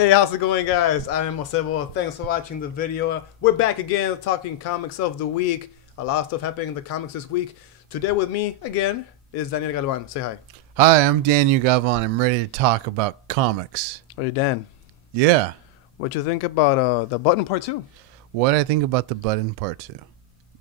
Hey, how's it going, guys? I am Osebo. Thanks for watching the video. We're back again talking comics of the week. A lot of stuff happening in the comics this week. Today with me, again, is Daniel Galvan. Say hi. Hi, I'm Daniel Galvan. I'm ready to talk about comics. Hey, Dan. Yeah. What you think about the Button Part 2? What I think about the Button Part 2.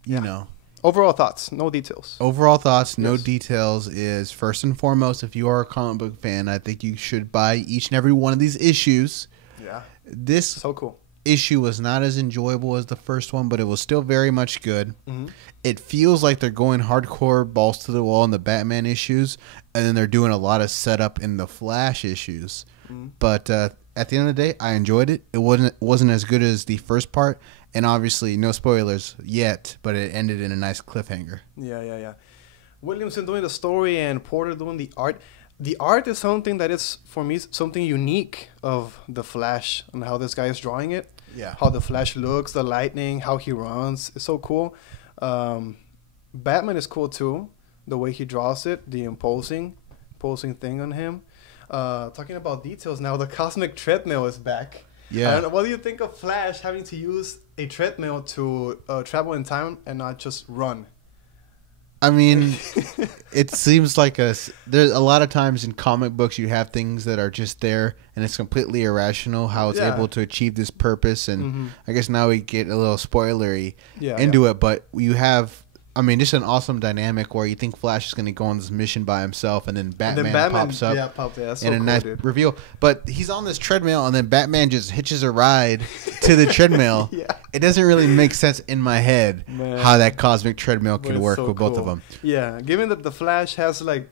You know. Overall thoughts, no details. Overall thoughts, no details is, first and foremost, if you are a comic book fan, I think you should buy each and every one of these issues. Yeah. This So cool. issue was not as enjoyable as the first one, but it was still very much good. It feels like they're going hardcore balls to the wall in the Batman issues, and then they're doing a lot of setup in the Flash issues. But at the end of the day, I enjoyed it. It wasn't as good as the first part, and obviously no spoilers yet, but it ended in a nice cliffhanger. Yeah. Williamson doing the story and Porter doing the art. The art is something that is, for me, something unique of the Flash and how this guy is drawing it. Yeah. How the Flash looks, the lightning, how he runs. It's so cool. Batman is cool too. The way he draws it, the imposing thing on him. Talking about details now, the cosmic treadmill is back. Yeah. I don't know, what do you think of Flash having to use a treadmill to travel in time and not just run? I mean, it seems like there's a lot of times in comic books you have things that are just there and it's completely irrational how it's able to achieve this purpose, and I guess now we get a little spoilery into it, but you have, I mean, just an awesome dynamic where you think Flash is going to go on this mission by himself, and then Batman pops up in a nice reveal. But he's on this treadmill, and then Batman just hitches a ride to the treadmill. It doesn't really make sense in my head how that cosmic treadmill can work with both of them. Yeah, given that the Flash has like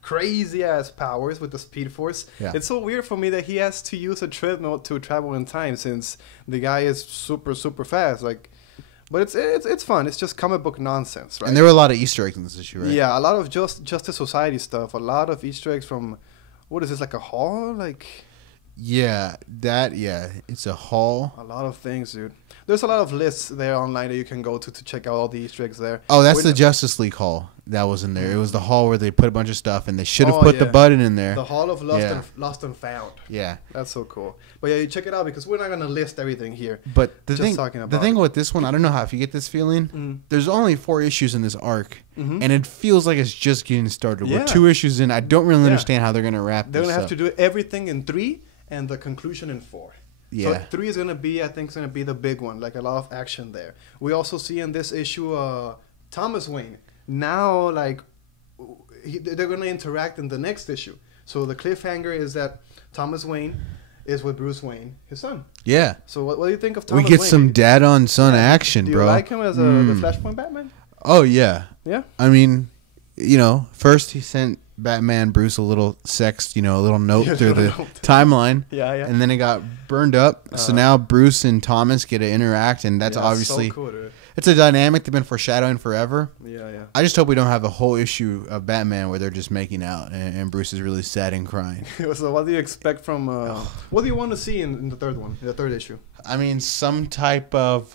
crazy ass powers with the Speed Force, it's so weird for me that he has to use a treadmill to travel in time, since the guy is super fast. Like. But it's fun. It's just comic book nonsense, right? And there were a lot of Easter eggs in this issue, right? Yeah, a lot of Justice Society stuff. A lot of Easter eggs from, what is this, like a hall? Like, it's a hall. a lot of things, dude. There's a lot of lists there online that you can go to check out all the Easter eggs there. Oh, that's the Justice League hall that was in there. It was the hall where they put a bunch of stuff, and they should have put the button in there. The Hall of Lost and Found. Yeah. That's so cool. But yeah, you check it out, because we're not going to list everything here. But the thing with this one, I don't know if you get this feeling, there's only 4 issues in this arc, and it feels like it's just getting started. We're 2 issues in. I don't really understand how they're going to wrap this up. They're going to have to do everything in 3 and the conclusion in 4. Yeah. So 3 is going to be, I think, the big one. Like, a lot of action there. We also see in this issue Thomas Wayne. Now, like, they're going to interact in the next issue. So the cliffhanger is that Thomas Wayne is with Bruce Wayne, his son. Yeah. So what do you think of Thomas Wayne? We get some dad-on-son action, bro. Do you like him as the Flashpoint Batman? Oh, yeah. Yeah? I mean, first he sent Batman Bruce a little a little note through the timeline. Yeah. And then it got burned up. So now Bruce and Thomas get to interact, and that's obviously... so cool, dude. It's a dynamic they've been foreshadowing forever. Yeah. I just hope we don't have a whole issue of Batman where they're just making out and Bruce is really sad and crying. So what do you expect from... what do you want to see in the third one, the third issue? I mean, some type of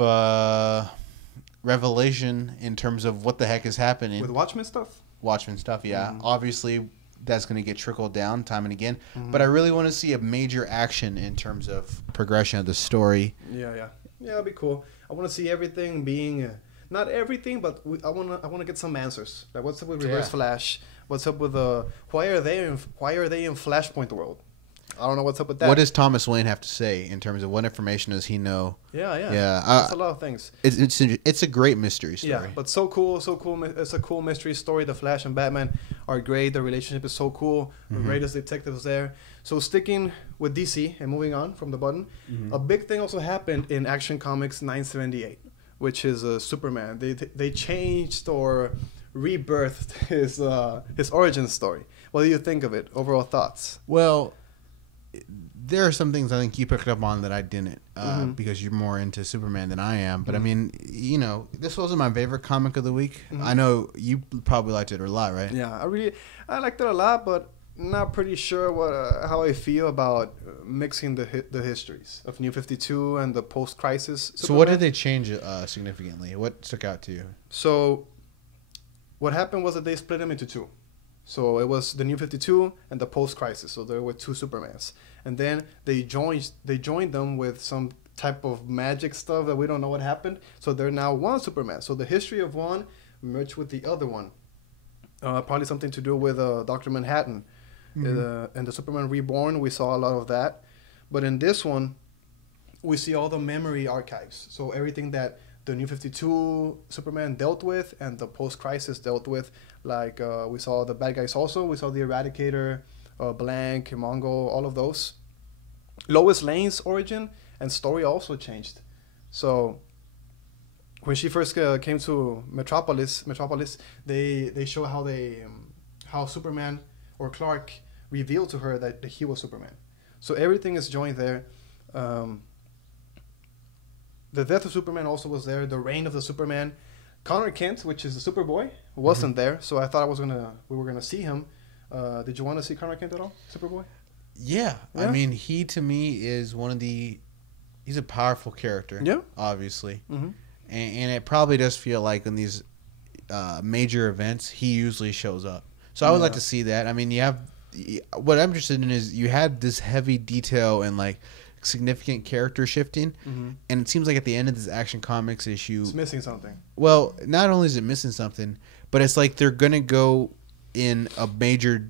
revelation in terms of what the heck is happening. With Watchmen stuff? Watchmen stuff, yeah. Obviously, that's going to get trickled down time and again. But I really want to see a major action in terms of progression of the story. Yeah, that'd be cool. I want to see everything being, not everything, but I want to get some answers. Like, what's up with Reverse Flash? What's up with why are they in Flashpoint world? I don't know what's up with that. What does Thomas Wayne have to say in terms of what information does he know? Yeah. That's a lot of things. It's a great mystery story. Yeah, but so cool. It's a cool mystery story. The Flash and Batman are great. The relationship is so cool. The greatest detectives there. So sticking with DC and moving on from the button, a big thing also happened in Action Comics 978, which is Superman. They changed or rebirthed his origin story. What do you think of it? Overall thoughts? Well, there are some things I think you picked up on that I didn't, because you're more into Superman than I am. But I mean, this wasn't my favorite comic of the week. I know you probably liked it a lot, right? Yeah, I liked it a lot, but not pretty sure how I feel about mixing the histories of New 52 and the post-crisis Superman. So what did they change significantly? What stuck out to you? So what happened was that they split him into 2. So it was the New 52 and the Post-Crisis. So there were two Supermans. And then they joined them with some type of magic stuff that we don't know what happened. So they're now one Superman. So the history of one merged with the other one. Probably something to do with Dr. Manhattan. And the Superman Reborn, we saw a lot of that. But in this one, we see all the memory archives. So everything that the New 52 Superman dealt with and the Post-Crisis dealt with. Like we saw the bad guys also. We saw the Eradicator, Blank, Mongol, all of those. Lois Lane's origin and story also changed. So when she first came to Metropolis, they show how Superman or Clark revealed to her that he was Superman. So everything is joined there. The death of Superman also was there. The reign of the Superman. Connor Kent, which is the Superboy, wasn't there. So I thought we were gonna see him. Did you want to see Connor Kent at all, Superboy? Yeah. I mean, he to me is he's a powerful character. Yeah, obviously, and it probably does feel like in these major events he usually shows up. So I would like to see that. I mean, what I'm interested in is you had this heavy detail and like significant character shifting, and it seems like at the end of this Action Comics issue, it's missing something. Well, not only is it missing something, but it's like they're gonna go in a major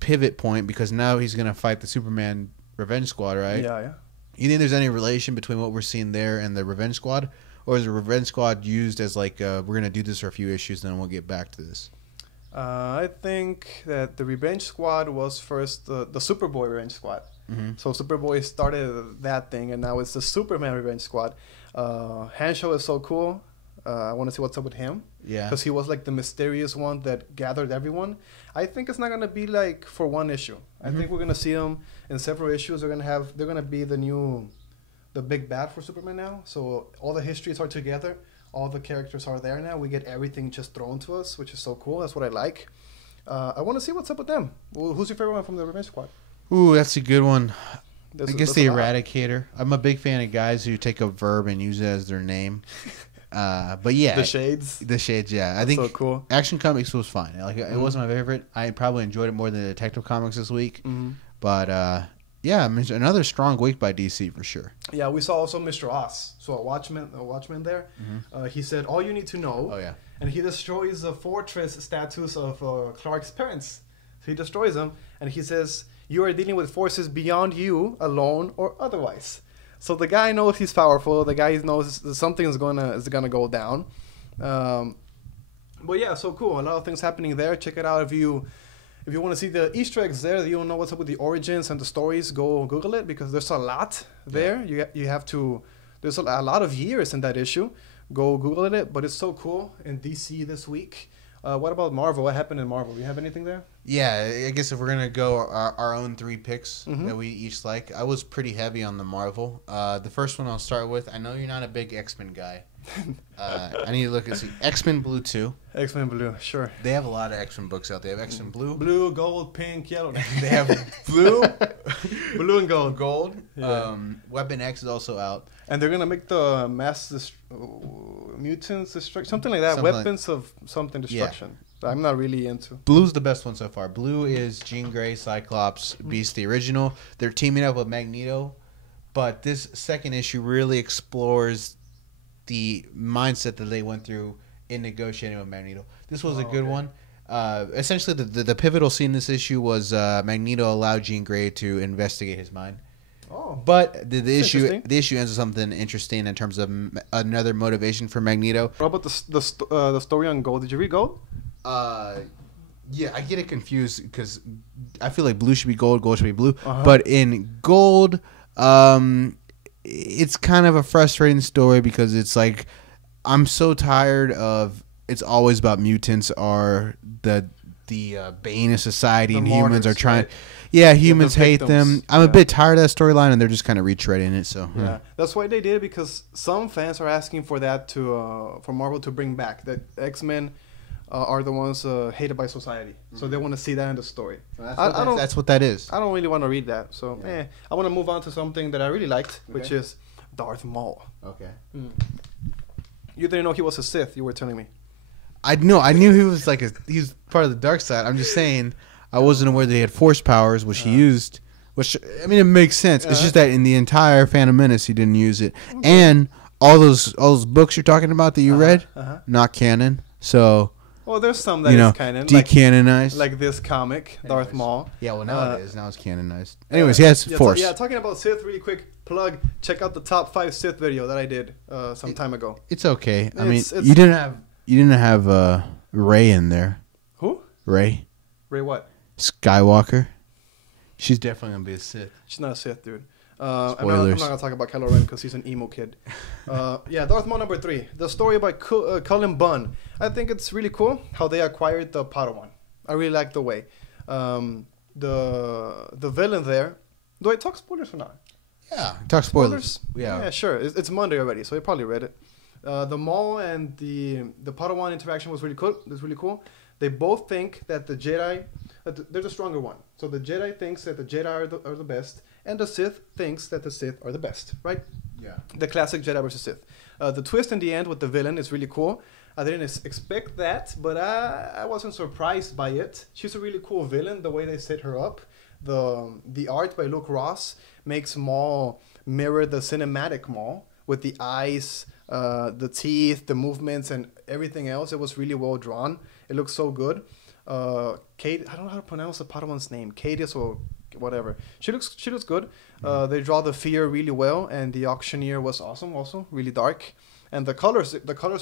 pivot point because now he's gonna fight the Superman Revenge Squad, right? Yeah. You think there's any relation between what we're seeing there and the Revenge Squad, or is the Revenge Squad used as like we're gonna do this for a few issues, then we'll get back to this? I think that the Revenge Squad was first the Superboy Revenge Squad. So Superboy started that thing, and now it's the Superman Revenge Squad. Henshaw is so cool. I want to see what's up with him. Yeah. Because he was like the mysterious one that gathered everyone. I think it's not going to be like for one issue. I think we're going to see him in several issues. They're going to be the big bad for Superman now. So all the histories are together. All the characters are there now. We get everything just thrown to us, which is so cool. That's what I like. I want to see what's up with them. Who's your favorite one from the Revenge Squad? Ooh, that's a good one. I guess the Eradicator. I'm a big fan of guys who take a verb and use it as their name. But yeah, the Shades. Yeah, that's I think so cool. Action Comics was fine. Like it wasn't my favorite. I probably enjoyed it more than the Detective Comics this week. But yeah, I mean, another strong week by DC for sure. Yeah, we saw also Mr. Oz. So a Watchman there. He said, "All you need to know." Oh yeah. And he destroys the fortress statues of Clark's parents. So he destroys them, and he says, "You are dealing with forces beyond you, alone or otherwise." So the guy knows he's powerful. The guy knows something is gonna go down. But yeah, so cool. A lot of things happening there. Check it out if you want to see the Easter eggs there. You don't know what's up with the origins and the stories. Go Google it because there's a lot there. You have to. There's a lot of years in that issue. Go Google it. But it's so cool in DC this week. What about Marvel? What happened in Marvel? Do you have anything there? Yeah, I guess if we're going to go our own 3 picks that we each like, I was pretty heavy on the Marvel. The first one I'll start with, I know you're not a big X-Men guy. I need to look and see. X-Men Blue 2. X-Men Blue, sure. They have a lot of X-Men books out. They have X-Men Blue. Blue, gold, pink, yellow. They have blue. Blue and gold. Gold. Yeah. Weapon X is also out. And they're going to make the mutants destruction, something like that. Weapons of something destruction. Yeah. I'm not really into. Blue's the best one so far. Blue is Jean Grey, Cyclops, Beast, the original. They're teaming up with Magneto. But this second issue really explores the mindset that they went through in negotiating with Magneto. This was a good one. Essentially, the pivotal scene in this issue was Magneto allowed Jean Grey to investigate his mind. Oh, but the issue ends with something interesting in terms of another motivation for Magneto. What about the story on Gold? Did you read Gold? Yeah, I get it confused because I feel like blue should be gold, gold should be blue. But in Gold, it's kind of a frustrating story because it's like I'm so tired of it's always about mutants are the bane of society and humans are trying. Right? Yeah, humans hate them. I'm a bit tired of that storyline, and they're just kind of retreading it. So yeah, that's why they did it because some fans are asking for that for Marvel to bring back that X-Men are the ones hated by society. So they want to see that in the story. Well, that's what that is. I don't really want to read that. So I want to move on to something that I really liked, which is Darth Maul. Okay. You didn't know he was a Sith. You were telling me. I knew he was he was part of the dark side. I'm just saying I wasn't aware that he had force powers, which he used. Which I mean, it makes sense. It's just that in the entire Phantom Menace, he didn't use it, and all those books you're talking about that you read, not canon. So. Well, there's some that is canon. Decanonized. Like this comic, Darth Maul. Yeah, well, now it is. Now it's canonized. Anyways, yes, Force. Talking about Sith, really quick plug. Check out the top 5 Sith video that I did some time ago. It's okay. I mean, you didn't have Rey in there. Who? Rey. Rey what? Skywalker. She's definitely going to be a Sith. She's not a Sith, dude. I'm not going to talk about Kylo Ren because he's an emo kid. Darth Maul number 3. The story by Cullen Bunn. I think it's really cool how they acquired the Padawan. I really like the way. The villain there. Do I talk spoilers or not? Yeah, talk spoilers. Yeah, sure. It's Monday already, so you probably read it. The Maul and the Padawan interaction was really cool. It's really cool. They both think that the Jedi, they're the stronger one. So the Jedi thinks that the Jedi are the best, and the Sith thinks that the Sith are the best, right? Yeah. The classic Jedi versus Sith. The twist in the end with the villain is really cool. I didn't expect that, but I wasn't surprised by it. She's a really cool villain, the way they set her up. The art by Luke Ross makes Maul mirror the cinematic Maul with the eyes, the teeth, the movements, and everything else. It was really well drawn. It looks so good. Kate, I don't know how to pronounce the Padawan's name. Cadis or whatever. She looks good. They draw the fear really well, and the auctioneer was awesome. Also, really dark. And the colors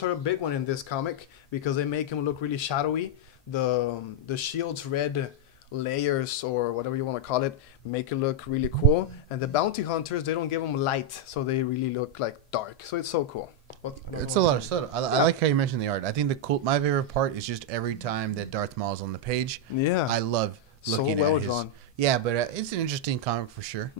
are a big one in this comic because they make him look really shadowy. The shield's red layers or whatever you want to call it make it look really cool. And the bounty hunters, they don't give them light, so they really look like dark. So it's so cool. It's a lot of stuff. I like how you mentioned the art. I think my favorite part is just every time that Darth Maul is on the page. Yeah, I love looking at his. Drawn. Yeah, but it's an interesting comic for sure.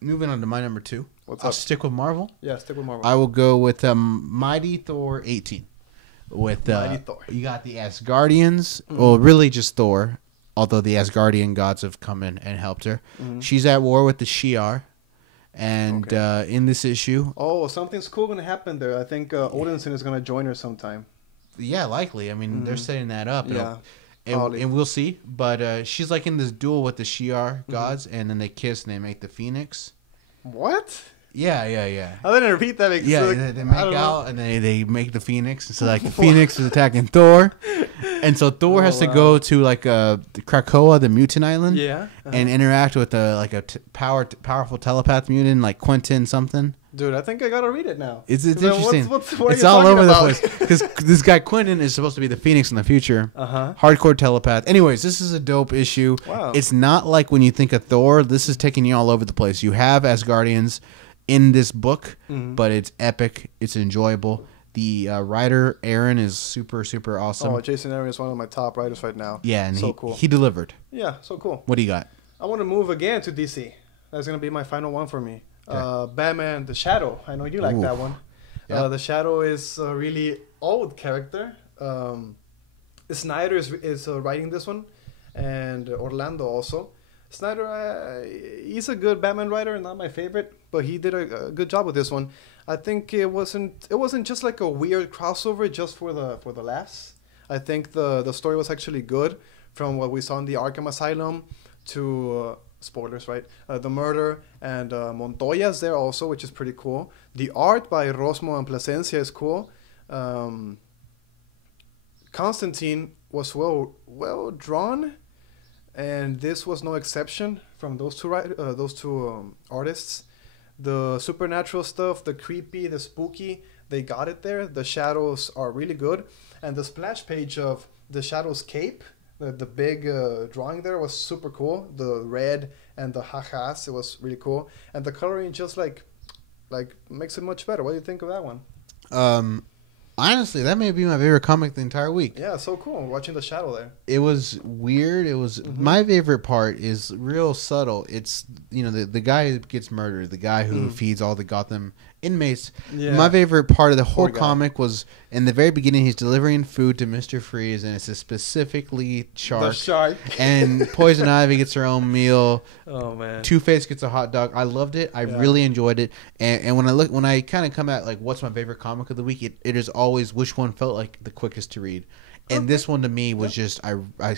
Moving on to my number 2. I'll stick with Marvel. Yeah, stick with Marvel. I will go with Mighty Thor 18. With Mighty Thor. You got the Asgardians. Well, really just Thor, although the Asgardian gods have come in and helped her. She's at war with the Shi'ar. And in this issue... Oh, something's cool going to happen there. I think Odinson is going to join her sometime. Yeah, likely. I mean, they're setting that up. Yeah. And we'll see. But she's like in this duel with the Shi'ar gods, and then they kiss and they make the Phoenix. What? Yeah. I didn't repeat that. They make out and they make the Phoenix. And so like the Phoenix is attacking Thor. And so Thor has to go to like Krakoa, the mutant island, and interact with a powerful telepath mutant like Quentin something. Dude, I think I gotta read it now. It's interesting. What it's all over the place because this guy Quentin is supposed to be the Phoenix in the future. Hardcore telepath. Anyways, this is a dope issue. Wow. It's not like when you think of Thor. This is taking you all over the place. You have Asgardians in this book, but it's epic. It's enjoyable. The writer Aaron is super, super awesome. Oh, Jason Aaron is one of my top writers right now. Yeah, and cool. He delivered. Yeah, so cool. What do you got? I want to move again to DC. That's gonna be my final one for me. Okay. Batman: The Shadow. I know you like that one. Yeah. The Shadow is a really old character. Snyder is writing this one, and Orlando also. Snyder, he's a good Batman writer, not my favorite, but he did a good job with this one. I think it wasn't just like a weird crossover just for the laughs. I think the story was actually good, from what we saw in the Arkham Asylum to spoilers, right? The murder, and Montoya's there also, which is pretty cool. The art by Rosmo and Plasencia is cool. Constantine was well drawn, and this was no exception from those two artists. The supernatural stuff, the creepy, the spooky, they got it there. The shadows are really good, and the splash page of the Shadow's cape, the big drawing there was super cool. The red and the ha-has, it was really cool, and the coloring just like makes it much better. What do you think of that one? Honestly, that may be my favorite comic the entire week. Yeah, so cool watching the Shadow there. It was weird. It was my favorite part is real subtle. It's the guy who gets murdered, the guy who feeds all the Gotham inmates. Yeah. My favorite part of the whole Poor guy. comic was in the very beginning. He's delivering food to Mr. Freeze, and it's a specifically shark. The shark. And Poison Ivy gets her own meal. Oh man. Two-Face gets a hot dog. I loved it. I really enjoyed it. And when I kind of come at like what's my favorite comic of the week, it is always which one felt like the quickest to read. And this one to me was just I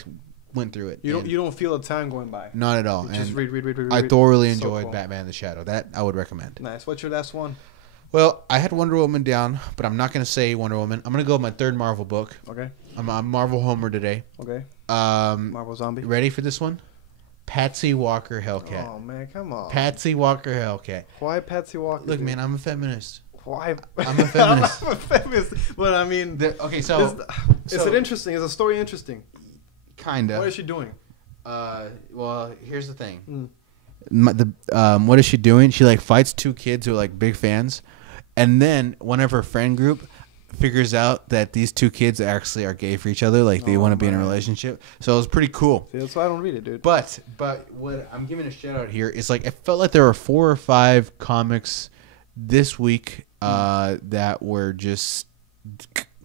went through it. You don't feel the time going by. Not at all. You just read. I thoroughly So enjoyed cool. Batman in the Shadow. That I would recommend. Nice. What's your last one? Well, I had Wonder Woman down, but I'm not going to say Wonder Woman. I'm going to go with my third Marvel book. Okay. I'm a Marvel homer today. Okay. Marvel Zombie. Ready for this one? Patsy Walker Hellcat. Oh man, come on. Patsy Walker Hellcat. Why Patsy Walker? Look, man, I'm a feminist. Why? I'm a feminist. I'm a feminist. But I mean, Okay, so is it interesting? Is the story interesting? Kinda. What is she doing? Well, here's the thing. Mm. What is she doing? She like fights two kids who are like big fans, and then one of her friend group figures out that these two kids actually are gay for each other. Like they want to be in a relationship. So it was pretty cool. See, that's why I don't read it, dude. But what I'm giving a shout out here is like it felt like there were 4 or 5 comics this week that were just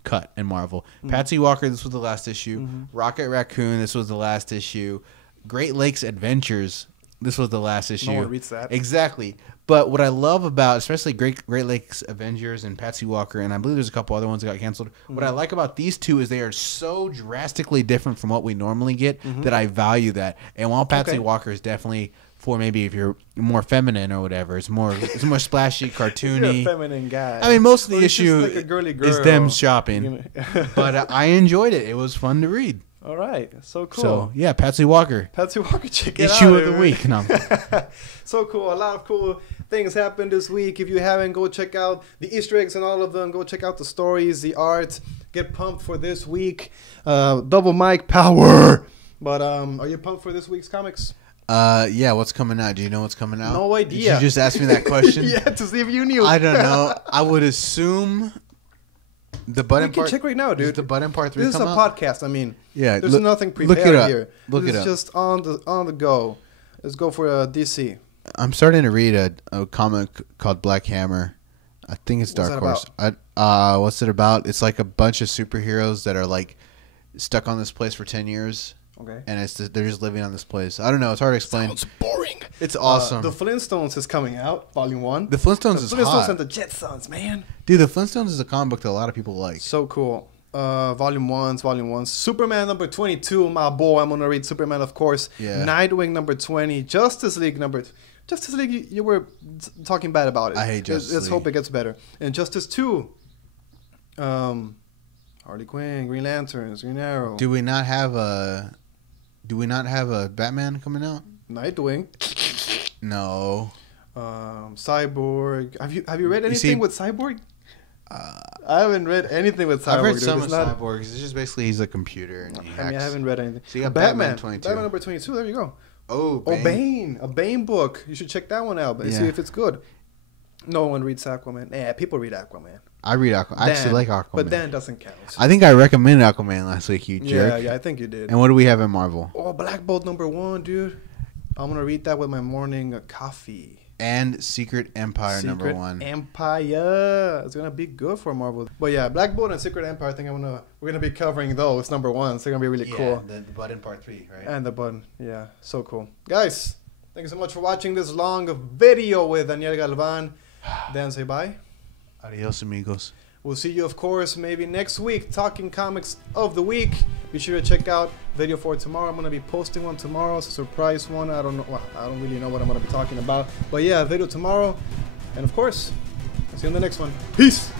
cut in Marvel. Patsy Walker, this was the last issue. Rocket Raccoon, this was the last issue. Great Lakes Adventures, this was the last issue. No one reads that. Exactly. But what I love about, especially Great Lakes Avengers and Patsy Walker, and I believe there's a couple other ones that got canceled. What I like about these two is they are so drastically different from what we normally get that I value that. And while Patsy Walker is definitely for maybe if you're more feminine or whatever, it's more splashy, cartoony. You're a feminine guy. I mean, most of the Well, it's just issue like a girly girl. is them shopping, but I enjoyed it. It was fun to read. All right, so cool. So yeah, Patsy Walker. Patsy Walker, check it out. Issue of the week. No. So cool. A lot of cool things happened this week. If you haven't, go check out the Easter eggs and all of them. Go check out the stories, the art. Get pumped for this week. Double mic power. But are you pumped for this week's comics? Yeah, what's coming out? Do you know what's coming out? No idea. Did you just ask me that question? Yeah, to see if you knew. I don't know. I would assume the button We can part. check right now, dude. Does the button part 3 This is come a out? podcast. I mean, Yeah, there's nothing prepared look it up. here. Look This it is up. just on the go. Let's go for DC. I'm starting to read a comic called Black Hammer. I think it's What's Dark that Horse. What's it about? It's like a bunch of superheroes that are like stuck on this place for 10 years. Okay. And they're just living on this place. I don't know. It's hard to explain. Sounds boring. It's awesome. The Flintstones is coming out, Volume 1. The Flintstones is Flintstones hot. and the Jetsons, man. Dude, the Flintstones is a comic book that a lot of people like. So cool. Volume 1. Superman number 22, my boy. I'm going to read Superman, of course. Yeah. Nightwing number 20. Justice League, you were talking bad about it. I hate Justice Let's League. hope it gets better. And Justice 2. Harley Quinn, Green Lanterns, Green Arrow. Do we not have a Batman coming out? Nightwing. No. Cyborg. Have you read anything see- with Cyborg? I haven't read anything with Cyborg. I've read dude. some It's of not- Cyborg. It's just basically he's a computer. And he I mean, I hacks. haven't read anything. So you got Batman. Batman 22. Batman number 22. There you go. Oh, Bane. A Bane book. You should check that one out and see Yeah. if it's good. No one reads Aquaman. Yeah, people read Aquaman. I read Aquaman. I actually like Aquaman. But Dan doesn't count. I think I recommended Aquaman last week, you jerk. Yeah, I think you did. And what do we have in Marvel? Oh, Black Bolt number 1, dude. I'm going to read that with my morning coffee. And Secret Empire number 1. Empire. It's gonna be good for Marvel. But yeah, Black Bolt and Secret Empire. I think we're gonna be covering those number 1. So they're gonna be really cool. The button part 3, right? And the button. Yeah, so cool, guys. Thank you so much for watching this long video with Daniel Galvan. Dan, say bye. Adios, amigos. We'll see you, of course, maybe next week, talking comics of the week. Be sure to check out video for tomorrow. I'm going to be posting one tomorrow. It's a surprise one. I don't know. Well, I don't really know what I'm going to be talking about. But yeah, video tomorrow. And of course, I'll see you in the next one. Peace.